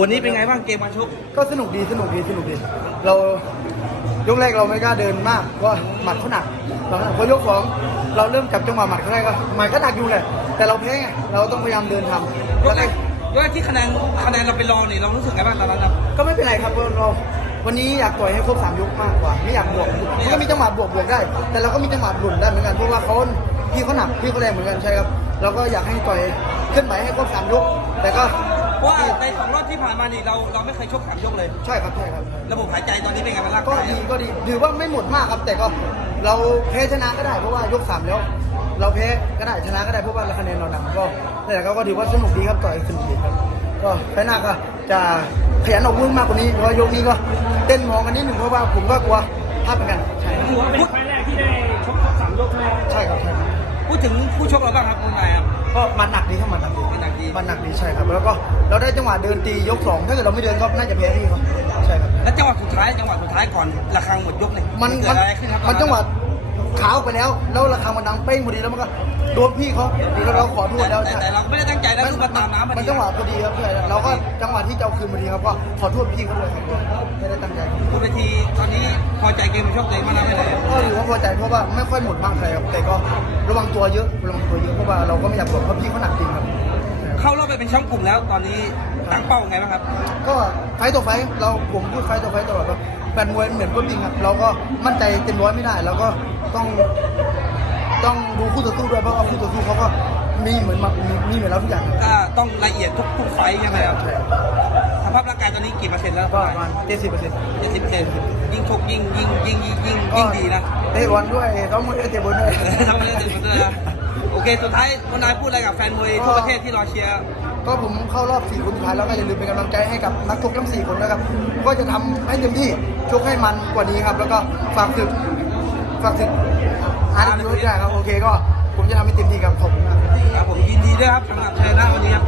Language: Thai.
วันนี้เป็นไงบ้างเกมมาชกก็สนุกดีสนุกดีสนุกดี เรายกแรกเราไม่กล้าเดินมากก็หมัดเขาหนักเราหนักพอยกสองเราเริ่มจับจังหวะหมัดเขาได้ก็หมัดก็หนักอยู่แหละแต่เราแพ้ไงเราต้องพยายามเดินทำยแล้วกแรก็กยกแรกที่คะแนนคะแนนเราไปรองนี่เรารู้สึกไงบ้างตอนนั้นครับก็ไม่เป็นไรครับเราวันนี้อยากต่อยให้ครบสามยกมากกว่าไม่อยากบวกมันก็มีจังหวะบวกบวกได้ แต่เราก็มีจังหวะหลุดได้เหมือนกันเพราะว่าเขาพี่เขาหนักพี่เขาแรงเหมือนกันใช่ครับเราก็อยากให้ต่อยขึ้นไปให้ครบสามยกแต่ก็ เพราะว่าในสองรอบที่ผ่านมานี่เราเราไม่เคยชกสามยกเลย ใช่ครับใช่ครับ ระบบหายใจตอนนี้เป็นไงบ้างร่างก็กายดีก็ดีถือว่าไม่หมดมากครับแต่ก็เราแพ้ชนะก็ได้เพราะว่ายกสามแล้ว เราแพ้ก็ได้ชนะก็ได้เพราะว่าคะแนนเรานำก็แต่ก็ก็ถือว่าสนุกดีครับต่อยสนุกดีครับ ก็ไฟหน้าก็จะขยันออกวุ้นมากกว่านี้เพราะว่ายกนี้ก็เต้นมองกันนิดหนึ่งเพราะว่าผมก็กลัวพลาดเหมือนกันใช่ครับถือว่าเป็นไฟล์แรกที่ได้ชกครบสามยกใช่ไหมใช่ครับใช่ครับพูดถึงผู้ชกเราบ้างครับคุณนายครับก็มันหนักดีครับมันหนักดีมันหนักดี มันหนักดีใช่ครับ แล้วก็เราได้จังหวะเดินตียกสองถ้าเกิดเราไม่เดินก็น่าจะแพ้พี่ครับใช่ครับ แล้วจังหวะสุดท้ายจังหวะสุดท้ายก่อนระฆังหมดยกเลยมันเกิมัดนอะไรขึ้นครับมันจังหวะขาวไปแล้ว แล้วราคามันดังเป้งพอดีแล้วมันก็โดนพี่เขาแล้วเราขอโทษแล้วแต่ใช่แต่เราก็ไม่ได้ตั้งใจนะคือมาตามน้ำพอมันดีจังหวะพอดีครับใช่เราก็จังหวะที่จะเอาคืนพอดีครับก็ขอโทษพี่เขาด้วยครับไม่ได้ตั้งใจบนเวทีตอนนี้พอใจเกมมาชกเลยมากน้อยแค่ไหนก็ถือว่าพอใจเพราะว่าไม่ค่อยหมดมากเลยครับแต่ก็ระวังตัวเยอะระวังตัวเยอะเพราะว่าเราก็ไม่อยากบอกเพราะพี่เขาหนักจริงครับ เข้ารอบไปเป็นแชมป์กลุ่มแล้วตอนนี้ตั้งเป้าไงบ้างครับ ก็ไฟต์ต่อไฟต์เราผมพูดไฟต์ต่อไฟต์ตลอดว่าแฟนมวยเหมือนก้นบิงครับเราก็มั่นใจเต็มร้อยไม่ได้เราก็ต้องต้องดูคู่ต่อสู้ด้วยเพราะว่าคู่ต่อสู้เขาก็มีเหมือนมามีมีเหมือนเราทุกอย่างครับก็ต้องละเอียดทุกทุกไฟต์ใช่ไหมครับใช่ครับสภาพร่างกายตอนนี้กี่เปอร์เซ็นต์แล้วก็ประมาณเจ็ดสิบเปอร์เซ็นต์เจ็ดสิบเปอร์เซ็นต์ยิ่งชกยิ่งยิ่งยิ่งยิ่งยิ่งยิ่งดีนะเตะบอลด้วยต้องมือเตะบอลด้วยทำอะไรเต็มที่นะ โอเค สุดท้ายคุณนายพูดอะไรกับแฟนมวยทั่วประเทศที่รอเชียร์ ก็ผมเข้ารอบสี่คนสุดท้ายแล้วก็อย่าลืมเป็นกำลังใจให้กับนักชกทั้งสี่คนนะครับก็จะทำให้เต็มที่ชกให้มันกว่านี้ครับ แล้วก็ฝากศึกฝากศึกอาร์ตยูด้วยครับโอเคก็ผมจะทำให้เต็มที่ครับขอบคุณมากครับผมยินดีด้วยครับสำหรับชัยชนะวันนี้ครับคุณนาย